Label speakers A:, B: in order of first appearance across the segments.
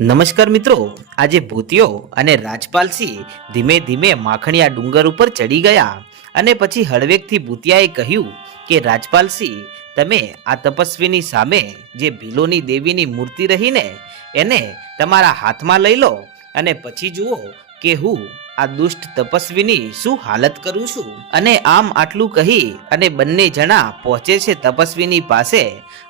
A: નમસ્કાર મિત્રો, આજે ભૂતિયો અને રાજપાલસિંહ ધીમે ધીમે માખણીયા ડુંગર ઉપર ચડી ગયા અને પછી હળવેકથી ભૂતિયાએ કહ્યું કે રાજપાલસિંહ તમે આ તપસ્વીની સામે જે ભીલોની દેવીની મૂર્તિ રહીને એને તમારા હાથમાં લઈ લો અને પછી જુઓ કે હું આ દુષ્ટ તપસ્વીની શું હાલત કરું છું? અને આમ આટલું કહી અને બંને જણા પહોંચે છે તપસ્વીની પાસે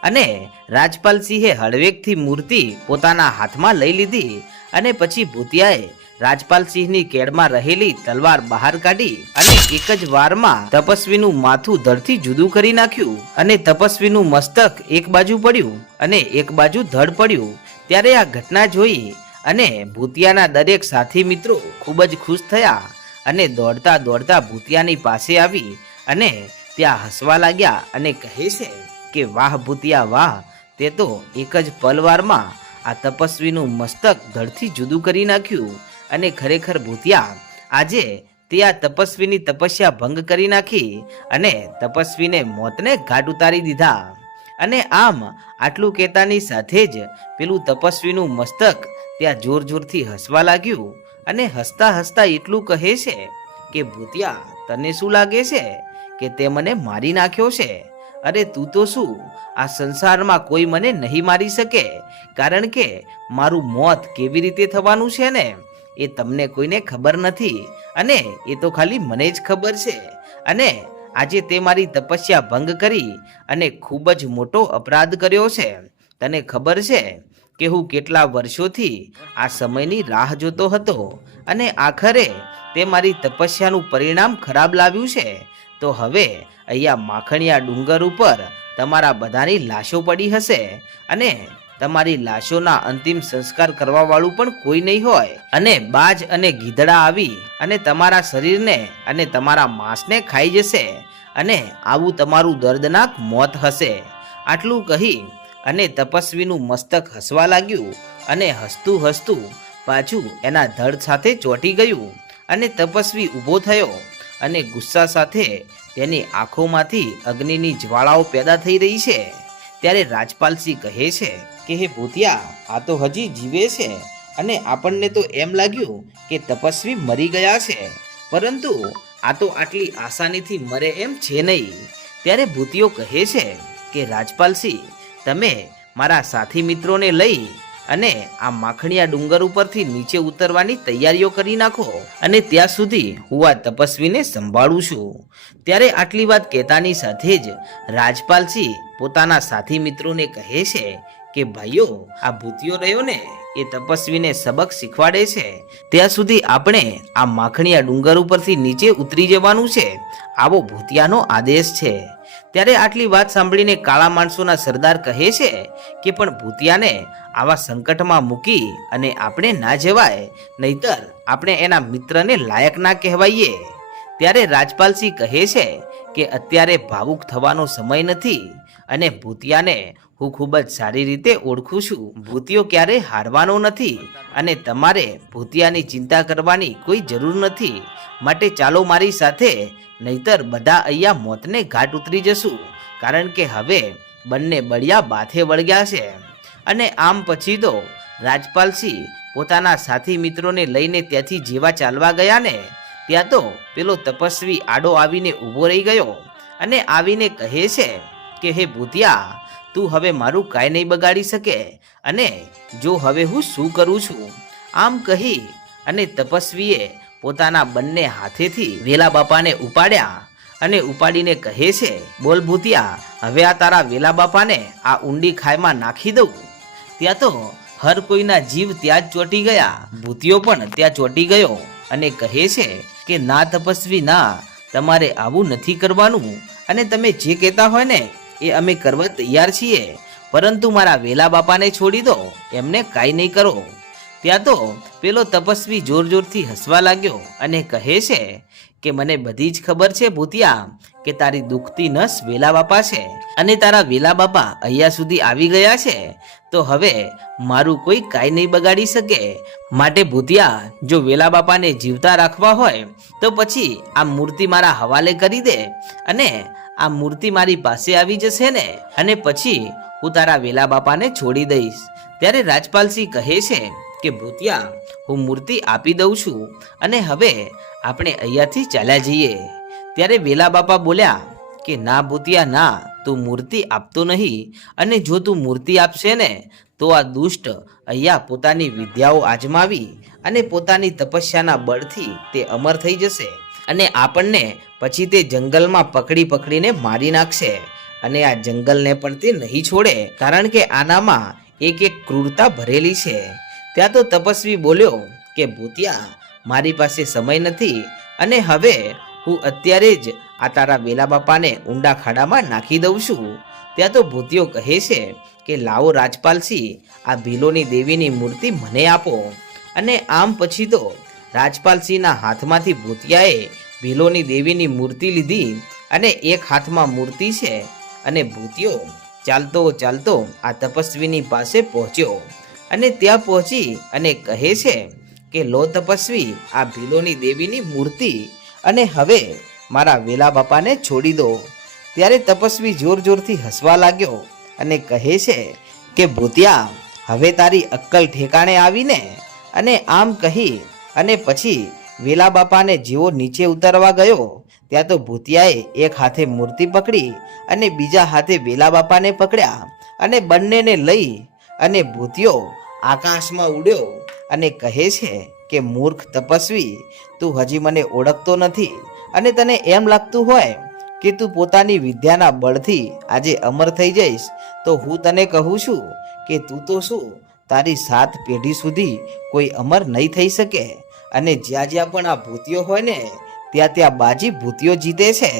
A: અને રાજપાલસિંહે હળવેકથી મૂર્તિ પોતાના હાથમાં લઈ લીધી અને પછી ભૂતિયાએ રાજપાલસિંહની કેડમાં રહેલી તલવાર બહાર કાઢી અને એક જ વારમાં તપસ્વીનું માથું ધડથી જુદું કરી નાખ્યું અને તપસ્વીનું મસ્તક એક બાજુ પડ્યું અને એક બાજુ ધડ પડ્યું. ત્યારે આ ઘટના જોઈ અને ભૂતિયાના દરેક સાથી મિત્રો ખૂબ જ ખુશ થયા અને દોડતા દોડતા ભૂતિયાની પાસે આવી અને ત્યાં હસવા લાગ્યા અને કહે છે કે, વાહ ભૂતિયા, વાહ. તે તો એક જ પલવારમાં આ તપસ્વીનું મસ્તક ધડથી જુદું કરી નાખ્યું અને ખરેખર ભૂતિયા, આજે તે આ તપસ્વીની તપસ્યા ભંગ કરી નાખી અને તપસ્વીને મોતને ઘાટ ઉતારી દીધા. અને આમ આટલું કહેતાની સાથે જ પેલું તપસ્વીનું મસ્તક ત્યાં જોર જોરથી હસવા લાગ્યું અને હસતા હસતા એટલું કહે છે કે, ભૂતિયા, તને શું લાગે છે કે તે મને મારી નાખ્યો છે? અરે તું તો શું આ સંસારમાં કોઈ મને નહીં મારી શકે? કારણ કે મારું મોત કેવી રીતે થવાનું છે ને? એ તમને કોઈને ખબર નથી. અને એ તો ખાલી મને જ ખબર છે. અને આજે તે મારી તપસ્યા ભંગ કરી અને ખૂબ જ મોટો અપરાધ કર્યો છે. તને ખબર છે કે હું કેટલા વર્ષોથી આ સમયની રાહ જોતો હતો અને આખરે તે મારી તપસ્યાનું પરિણામ ખરાબ લાવ્યું છે. તો હવે અહીંયા માખણિયા ડુંગર ઉપર તમારા બધાની લાશો પડી હશે અને તમારી લાશોના અંતિમ સંસ્કાર કરવાવાળું પણ કોઈ નહીં હોય. અને બાજ અને ગીધડા આવી અને તમારા શરીરને અને તમારા માંસને ખાઈ જશે અને આવું તમારું દર્દનાક મોત હશે. આટલું કહી અને તપસ્વીનું મસ્તક હસવા લાગ્યું અને હસતું હસતું પાછું એના ધડ સાથે ચોંટી ગયું અને તપસ્વી ઊભો થયો અને ગુસ્સા સાથે તેની આંખોમાંથી અગ્નિની જ્વાળાઓ પેદા થઈ રહી છે. ત્યારે રાજપાલસિંહ કહે છે કે, હે ભૂતિયા, આ તો હજી જીવે છે અને આપણને તો એમ લાગ્યું કે તપસ્વી મરી ગયા છે. પરંતુ આ તો આટલી આસાનીથી મરે એમ છે નહીં. ત્યારે ભૂતિયો કહે છે કે રાજપાલસિંહ તમે મારા સાથી મિત્રોને લઈ અને આ માખણીયા ડુંગર ઉપરથી નીચે ઉતરવાની તૈયારીઓ કરી નાખો અને ત્યાં સુધી હું આ તપસ્વીને સંભાળું છું. ત્યારે આટલી વાત કહેતાની સાથે જ રાજપાલસિંહ પોતાના સાથી મિત્રોને કહે છે કે, ભાઈઓ, આ ભૂતિયો રહ્યો ને એ તપસ્વીને સબક શીખવાડે છે. ત્યાં સુધી આપણે આ માખણીયા ડુંગર ઉપરથી નીચે ઉતરી જવાનું છે. આવો ભૂતિયાનો આદેશ છે. ત્યારે આટલી વાત સાંભળીને કાળા માણસોના સરદાર કહે છે કે પણ ભૂતિયાને આવા સંકટમાં મૂકી અને આપણે ના જવાય, નહીતર આપણે એના મિત્રને લાયક ના કહેવાઈએ. ત્યારે રાજપાલસિંહ કહે છે કે અત્યારે ભાવુક થવાનો સમય નથી અને ભૂતિયાને હું ખૂબ જ સારી રીતે ઓળખું છું. ભૂતિયો ક્યારેય હારવાનો નથી અને તમારે ભૂતિયાની ચિંતા કરવાની કોઈ જરૂર નથી. માટે ચાલો મારી સાથે નહીતર બધા અહીંયા મોતને ઘાટ ઉતરી જશું. કારણ કે હવે બંને બળિયા બાથે વળગ્યા છે. અને આમ પછી તો રાજપાલસિંહ પોતાના સાથી મિત્રોને લઈને ત્યાંથી જેવા ચાલવા ગયા ને, ત્યાં તો પેલો તપસ્વી આડો આવીને ઊભો રહી ગયો અને આવીને કહે છે કે, હે ભૂતિયા, તું હવે મારું કાંઈ નહીં બગાડી શકે અને જો હવે હું શું કરું છું? આમ કહી અને તપસ્વીએ પોતાના બંને હાથેથી વેલા બાપાને ઉપાડ્યા અને ઉપાડીને કહે છે, બોલ ભૂતિયા, હવે આ તારા વેલા બાપાને આ ઊંડી ખાઈમાં નાખી દઉં. ત્યાં તો હર કોઈના જીવ ત્યાં જ ચોંટી ગયા. ભૂતિયો પણ ત્યાં ચોંટી ગયો અને કહે છે કે, ના તપસ્વી, ના, તમારે આવું નથી કરવાનું અને તમે જે કહેતા હોય ને, એ અમે કરવા તૈયાર છીએ. પરંતુ મારા વેલા બાપાને છોડી દો. એમને કાંઈ નહીં કરો. ત્યાં તો પેલો તપસ્વી જોર જોરથી હસવા લાગ્યો અને કહે છે કે, મને બધી જ ખબર છે ભૂતિયા કે તારી દુખતી નસ વેલા બાપા છે અને તારા વેલા બાપા અહીંયા સુધી આવી ગયા છે. તો હવે મારું કોઈ કાંઈ નહીં બગાડી શકે. માટે ભૂતિયા, જો વેલા બાપાને જીવતા રાખવા હોય, તો પછી આ મૂર્તિ મારા હવાલે કરી દે અને આ મૂર્તિ મારી પાસે આવી જશે ને. અને પછી હું તારા વેલા બાપાને છોડી દઈશ. ત્યારે રાજપાલસિંહ કહે છે કે ભૂતિયા, હું મૂર્તિ આપી દઉં છું અને હવે આપણે અહીંયાથી ચાલ્યા જઈએ. ત્યારે વેલા બાપા બોલ્યા કે, ના ભૂતિયા, ના, તું મૂર્તિ આપતો નહીં અને જો તું મૂર્તિ આપશે ને, તો આ દુષ્ટ અહીંયા પોતાની વિદ્યાઓ આજમાવી અને પોતાની તપસ્યાના બળથી તે અમર થઈ જશે અને આપણને પછી તે જંગલમાં પકડી પકડીને મારી નાખશે અને આ જંગલને પણ તે નહીં છોડે, કારણ કે આનામાં એક એક ક્રૂરતા ભરેલી છે. ત્યાં તો તપસ્વી બોલ્યો કે, ભૂતિયા, મારી પાસે સમય નથી અને હવે હું અત્યારે જ આ તારા વેલા બાપાને ઊંડા ખાડામાં નાખી દઉં છું. ત્યાં તો ભૂતિયો કહે છે કે, લાવો રાજપાલસિંહ આ ભીલોની દેવીની મૂર્તિ મને આપો. અને આમ પછી તો રાજપાલસિંહના હાથમાંથી ભૂતિયાએ ભીલોની દેવીની મૂર્તિ લીધી અને એક હાથમાં મૂર્તિ છે અને ભૂતિયો ચાલતો ચાલતો આ તપસ્વીની પાસે પહોંચ્યો. અને ત્યાં પહોંચી અને કહે છે કે, લો તપસ્વી, આ ભીલોની દેવીની મૂર્તિ અને હવે મારા વેલા બાપાને છોડી દો. ત્યારે તપસ્વી જોર જોરથી હસવા લાગ્યો અને કહે છે કે, ભૂતિયા, હવે તારી અક્કલ ઠેકાણે આવીને અને આમ કહી અને પછી વેલા બાપાને જેવો નીચે ઉતરવા ગયો, ત્યાં તો ભૂતિયાએ એક હાથે મૂર્તિ પકડી અને બીજા હાથે વેલા બાપાને પકડ્યા અને બંનેને લઈ અને ભૂતિયો આકાશમાં ઉડ્યો અને કહે છે કે, મૂર્ખ તપસ્વી, તું હજી મને ઓળખતો નથી અને તને એમ લાગતું હોય કે તું પોતાની વિદ્યાના બળથી આજે અમર થઈ જઈશ, તો હું તને કહું છું કે તું તો શું તારી સાત પેઢી સુધી કોઈ અમર નહીં થઈ શકે અને જ્યાં જ્યાં પણ આ ભૂતિયો હોય ને, ત્યાં ત્યાં બાજી ભૂતિયો જીતે છે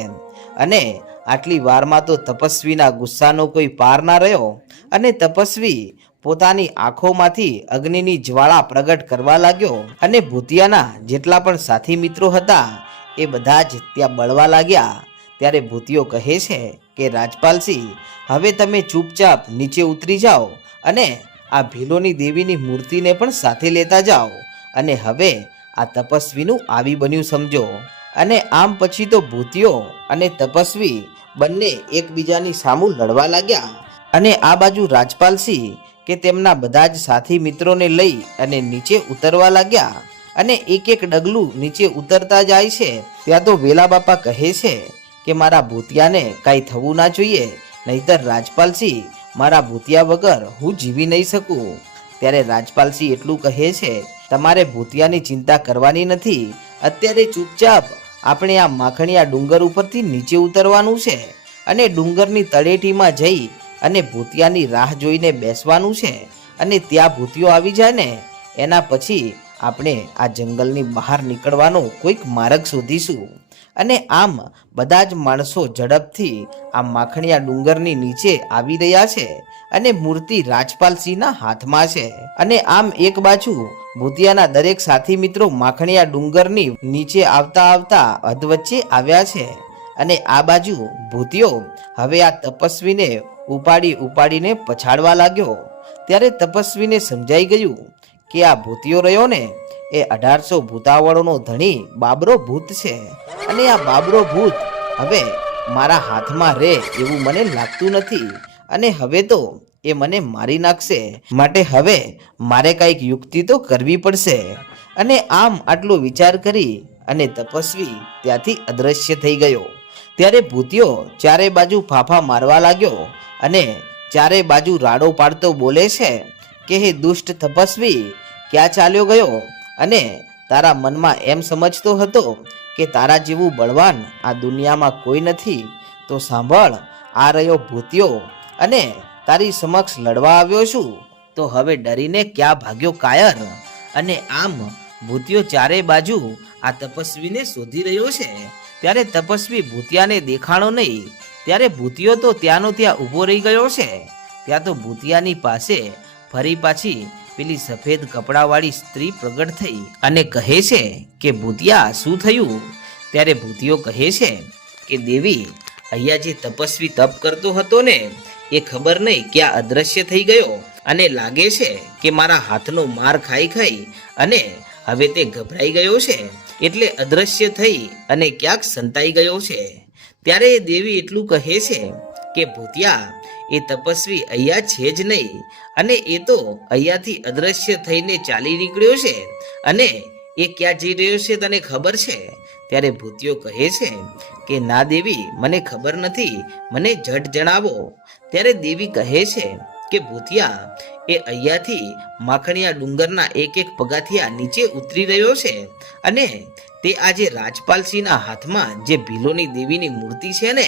A: અને આટલી વારમાં તો તપસ્વીના ગુસ્સાનો કોઈ પાર ના રહ્યો અને તપસ્વી પોતાની આંખોમાંથી અગ્નિની જ્વાળા પ્રગટ કરવા લાગ્યો અને ભૂતિયાના જેટલા પણ સાથી મિત્રો હતા, એ બધા જ ત્યાં બળવા લાગ્યા. ત્યારે ભૂતિયો કહે છે કે, રાજપાલસિંહ, હવે તમે ચૂપચાપ નીચે ઉતરી જાઓ અને આ ભીલોની દેવીની મૂર્તિને પણ સાથે લેતા જાઓ. અને હવે આ તપસ્વીનું આવી બન્યું સમજો. અને આમ પછી તો ભૂતિયો અને તપસ્વી બંને એકબીજાની સામું લડવા લાગ્યા. અને આ બાજુ રાજપાલસિંહ કે તેમના બધા જ સાથી મિત્રોને લઈ અને નીચે ઉતરવા લાગ્યા. અને એક એક ડગલું નીચે ઉતરતા જાય છે. ત્યાં તો વેલા બાપા કહે છે કે, મારા ભૂતિયાને કાંઈ થવું ના જોઈએ. નહીતર રાજપાલસિંહ, મારા ભૂતિયા વગર હું જીવી નહીં શકું. ત્યારે રાજપાલસિંહ એટલું કહે છે, તમારે ભૂતિયાની ચિંતા કરવાની નથી. અત્યારે ચૂપચાપ આપણે આ માખણીયા ડુંગર ઉપરથી નીચે ઉતરવાનું છે. અને ડુંગરની તળેટીમાં જઈ અને ભૂતિયાની રાહ જોઈને બેસવાનું છે અને ત્યાં ભૂતિયો આવી જાય ને, એના પછી આપણે આ જંગલની બહાર નીકળવાનો કોઈક માર્ગ શોધીશું. અને આમ બધા જ માણસો ઝડપથી આ માખણિયા ડુંગરની નીચે આવી રહ્યા છે અને મૂર્તિ રાજપાલસિંહના હાથમાં છે. અને આમ એક બાજુ ભૂતિયાના દરેક સાથી મિત્રો માખણીયા ડુંગરની નીચે આવતા આવતા અધવચ્ચે આવ્યા છે. અને આ બાજુ ભૂતિયો હવે આ તપસ્વીને ઉપાડી ઉપાડીને પછાડવા લાગ્યો. ત્યારે તપસ્વીને સમજાઈ ગયું કે આ ભૂતિયો રહ્યો ને, એ અઢારસો ભૂતાવળોનો ધણી બાબરો ભૂત છે. અને આ બાબરો ભૂત હવે મારા હાથમાં રહે એવું મને લાગતું નથી. અને હવે તો એ મને મારી નાખશે. માટે હવે મારે કાંઈક યુક્તિ તો કરવી પડશે. અને આમ આટલો વિચાર કરી અને તપસ્વી ત્યાંથી અદ્રશ્ય થઈ ગયો. ત્યારે ભૂતિયો ચારે બાજુ ફાફા મારવા લાગ્યો. અને ચારે બાજુ રાડો પાડતો બોલે છે કે, હે દુષ્ટ તપસ્વી, ક્યાં ચાલ્યો ગયો? અને તારા મનમાં એમ સમજતો હતો કે, તારા જેવું બળવાન આ દુનિયામાં કોઈ નથી, તો સાંભળ, આ રહ્યો ભૂતિયો અને તારી સમક્ષ લડવા આવ્યો છું. તો હવે ડરીને ક્યાં ભાગ્યો કાયર? અને આમ ભૂતિયો ચારે બાજુ આ તપસ્વીને શોધી રહ્યો છે. ત્યારે તપસ્વી ભૂતિયાને દેખાણો નહીં ત્યારે ભૂતિયો તો ત્યાંનો ત્યાં ઊભો રહી ગયો છે ત્યાં તો ભૂતિયાની પાસે ફરી પાછી પેલી સફેદ કપડાવાળી સ્ત્રી પ્રગટ થઈ અને કહે છે કે, ભૂતિયા, શું થયું? ત્યારે ભૂતિયો કહે છે કે, દેવી, અહીંયા જે તપસ્વી તપ કરતો હતો ને, એ ખબર નહીં ક્યાં અદ્રશ્ય થઈ ગયો અને લાગે છે કે મારા હાથનો માર ખાઈ ખાઈ અને હવે તે ગભરાઈ ગયો છે. એટલે અદ્રશ્ય થઈ અને ક્યાંક સંતાઈ ગયો છે. ત્યારે એ દેવી એટલું કહે છે કે, ભૂતિયા, એ તપસ્વી અહીંયા છે જ નહીં અને એ તો અહીંયાથી અદ્રશ્ય થઈને ચાલી નીકળ્યો છે અને એ ક્યાં જઈ રહ્યો છે તને ખબર છે? ત્યારે ભૂતિયો કહે છે કે, ના દેવી, મને ખબર નથી, મને જટ જણાવો. ત્યારે દેવી કહે છે કે ભૂતિયા એ અહીંયાથી માખણિયા ડુંગરના એક એક પગાથિયા નીચે ઉતરી રહ્યો છે અને તે આજે રાજપાલસિંહના હાથમાં જે ભીલોની દેવીની મૂર્તિ છે ને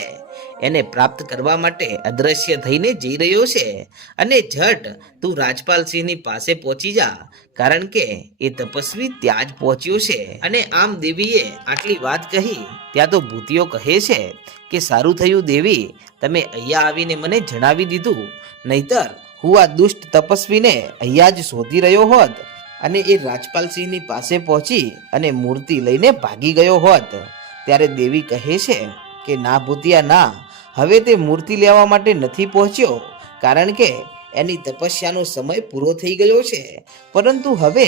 A: એને પ્રાપ્ત કરવા માટે અદ્રશ્ય થઈને જઈ રહ્યો છે. અને ઝટ તું રાજપાલસિંહની પાસે પહોંચી જા, કારણ કે એ તપસ્વી ત્યાં જ પહોંચ્યો છે. અને આમ દેવીએ આટલી વાત કહી, ત્યાં તો ભૂતિઓ કહે છે કે, સારું થયું દેવી, તમે અહીંયા આવીને મને જણાવી દીધું. નહીતર, હું આ દુષ્ટ તપસ્વીને અહીંયા જ શોધી રહ્યો હોત અને એ રાજપાલસિંહની પાસે પહોંચી અને મૂર્તિ લઈને ભાગી ગયો હોત. ત્યારે દેવી કહે છે કે, ના ભૂતિયા, ના. હવે તે મૂર્તિ લેવા માટે નથી પહોંચ્યો, કારણ કે એની તપસ્યાનો સમય પૂરો થઈ ગયો છે. પરંતુ હવે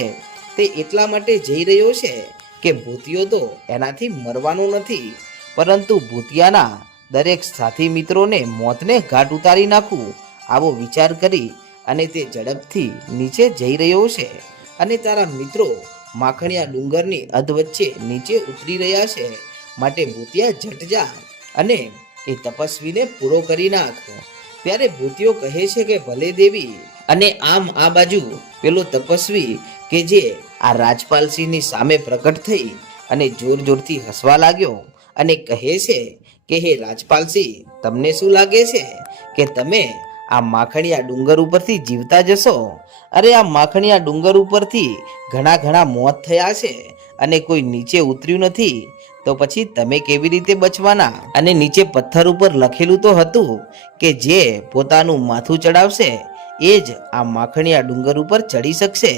A: તે એટલા માટે જઈ રહ્યો છે કે ભૂતિયો તો એનાથી મરવાનો નથી, પરંતુ ભૂતિયાના દરેક સાથી મિત્રોને મોતને ઘાટ ઉતારી નાખવું આવો વિચાર કરી અને તે ઝડપથી નીચે જઈ રહ્યો છે. અને તારા મિત્રો માખણિયા ડુંગરની અધવચ્ચે નીચે ઉતરી રહ્યા છે, માટે ભૂતિયા ઝટ જા અને એ તપસ્વીને પૂરો કરી નાખ. ત્યારે ભૂતિઓ કહે છે કે ભલે દેવી, અને આમ આ બાજુ પેલો તપસ્વી કે જે આ રાજપાલસિંહની સામે પ્રકટ થઈ અને જોર જોરથી હસવા લાગ્યો અને કહે છે કે, હે રાજપાલસિંહ, તમને શું લાગે છે કે તમે આ માખણિયા ડુંગર ઉપરથી જીવતા જશો? અરે, આ માખણિયા ડુંગર ઉપરથી ઘણા ઘણા મોત થયા છે અને કોઈ નીચે ઉતર્યું નથી. તો પછી તમે કેવી રીતે બચવાના? અને નીચે પથ્થર ઉપર લખેલું તો હતું કે જે પોતાનું માથું ચડાવશે, એ જ આ માખણિયા ડુંગર ઉપર ચડી શકશે.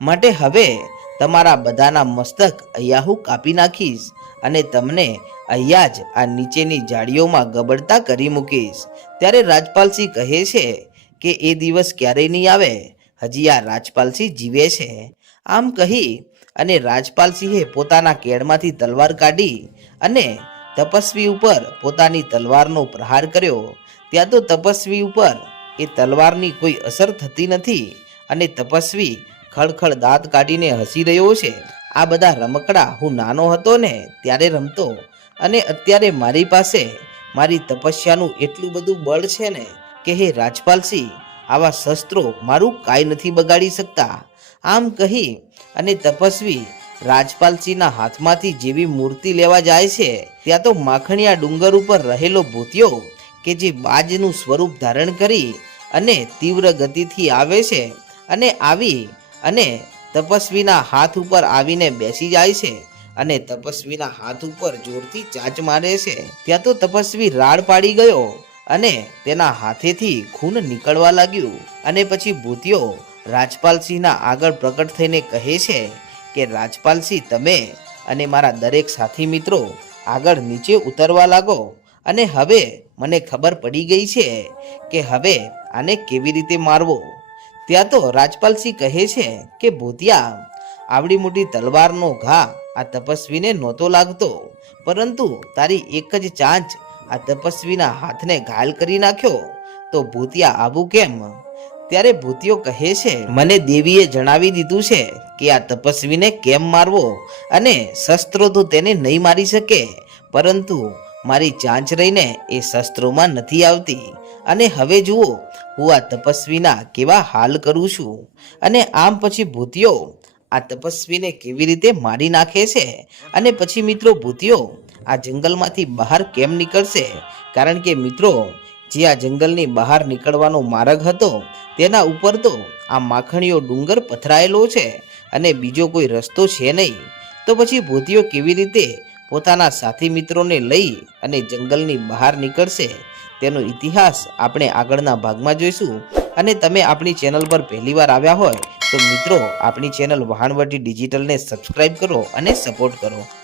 A: માટે હવે તમારા બધાના મસ્તક અહીંયા હું કાપી નાખીશ અને તમને અહીંયા જ આ નીચેની જાળીઓમાં ગબડતા કરી મૂકીશ. ત્યારે રાજપાલસિંહ કહે છે કે એ દિવસ ક્યારેય નહીં આવે, હજી આ રાજપાલસિંહ જીવે છે. આમ કહી અને રાજપાલસિંહે પોતાના કેળમાંથી તલવાર કાઢી અને તપસ્વી ઉપર પોતાની તલવારનો પ્રહાર કર્યો. ત્યાં તો તપસ્વી ઉપર એ તલવારની કોઈ અસર થતી નથી અને તપસ્વી ખળખળ દાંત કાઢીને હસી રહ્યો છે. આ બધા રમકડા હું નાનો હતો ને ત્યારે રમતો અને અત્યારે મારી પાસે મારી તપસ્યાનું એટલું બધું બળ છે ને કે હે રાજપાલસિંહ આવા શસ્ત્રો મારું કાંઈ નથી બગાડી શકતા. આમ કહી અને તપસ્વી રાજપાલસિંહના હાથમાંથી જેવી મૂર્તિ લેવા જાય છે, ત્યાં તો માખણિયા ડુંગર ઉપર રહેલો ભૂતિયો કે જે બાજનું સ્વરૂપ ધારણ કરી અને તીવ્ર ગતિથી આવે છે અને આવી અને તપસ્વીના હાથ ઉપર આવીને બેસી જાય છે અને તપસ્વીના હાથ ઉપર જોરથી ચાંચ મારે છે. ત્યાં તો તપસ્વી રાડ પાડી ગયો અને તેના હાથેથી ખૂન નીકળવા લાગ્યું. અને પછી ભૂતિયો રાજપાલસિંહના આગળ પ્રગટ થઈને કહે છે કે, રાજપાલસિંહ, તમે અને મારા દરેક સાથી મિત્રો આગળ નીચે ઉતરવા લાગો. અને હવે મને ખબર પડી ગઈ છે કે હવે આને કેવી રીતે મારવો. ત્યાં તો રાજપાલસિંહ કહે છે કે, ભૂતિયા, આવડી મોટી તલવારનો ઘા આ તપસ્વીને નહોતો લાગતો. પરંતુ તારી એક જ ચાંચ આ તપસ્વીના હાથને ઘાયલ કરી નાખ્યો. તો ભૂતિયા આવું કેમ? ત્યારે ભૂતિયો કહે છે, મને દેવીએ જણાવી દીધું છે કે આ તપસ્વીને કેમ મારવો અને શસ્ત્રો તો તેને નહીં મારી શકે, પરંતુ મારી ચાંચ રહીને એ શસ્ત્રોમાં નથી આવતી. અને હવે જુઓ, હું આ તપસ્વીના કેવા હાલ કરું છું. અને આમ પછી ભૂતિયો આ તપસ્વીને કેવી રીતે મારી નાખે છે? અને પછી મિત્રો ભૂતિયો આ જંગલમાંથી બહાર કેમ નીકળશે? કારણ કે મિત્રો, જે આ જંગલની બહાર નીકળવાનો માર્ગ હતો, તેના ઉપર તો આ માખણીઓ ડુંગર પથરાયેલો છે અને બીજો કોઈ રસ્તો છે નહીં. તો પછી ભૂતિઓ કેવી રીતે પોતાના સાથી મિત્રોને લઈ અને જંગલની બહાર નીકળશે, તેનો ઇતિહાસ આપણે આગળના ભાગમાં જોઈશું. અને તમે આપણી ચેનલ પર પહેલીવાર આવ્યા હોય, તો મિત્રો, આપણી ચેનલ વહાણવટી ડિજિટલને સબસ્ક્રાઇબ કરો અને સપોર્ટ કરો.